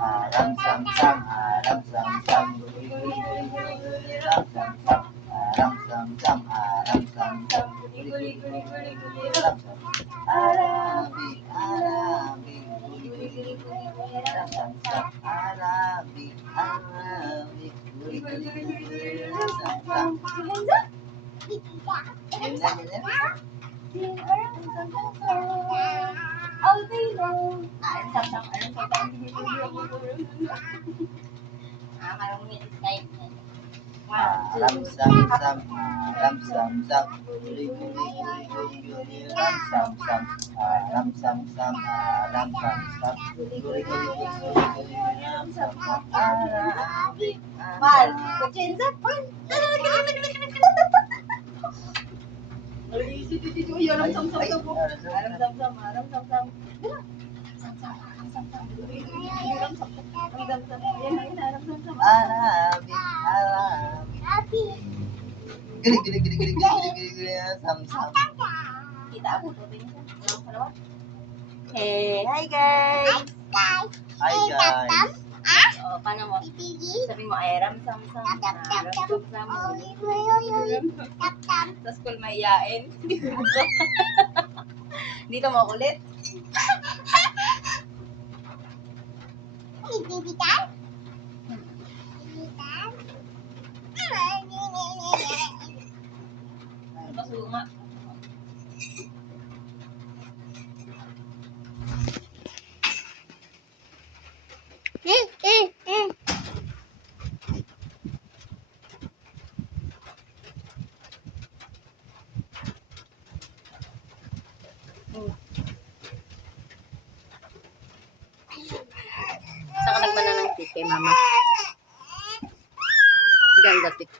Aram sam sam, aram sam sam, guli guli guli guli guli, ram sam sam. Aram sam sam, aram sam sam, guli guli guli guli guli, ram sam. Arabic, Arabic, guli guli guli guli guli, ram sam sam. Arabic, Arabic, guli guli guli guli, ram sam sam. All day long. Marunong yun is Skype. Ram sam sam, ram sam sam, guli guli guli guli guli, ram sam sam. Ram sam sam, ram sam sam, guli guli guli guli guli, ram sam sam. Arabic, Mal, Arabic. kutsinsa. Aram sam-sam. Arabic, Arabic. Gili gili gili gili gili gili gili, sam sam. Kita ako to din sa. Hey, hi guys. Hi guys. Oh, paano mo? Sabi mo ay ram sam-sam. Sa school may iyain. Dito mo ulit. Pasunga. Saan ka nagmana ng tip kay mama? Ganda tip.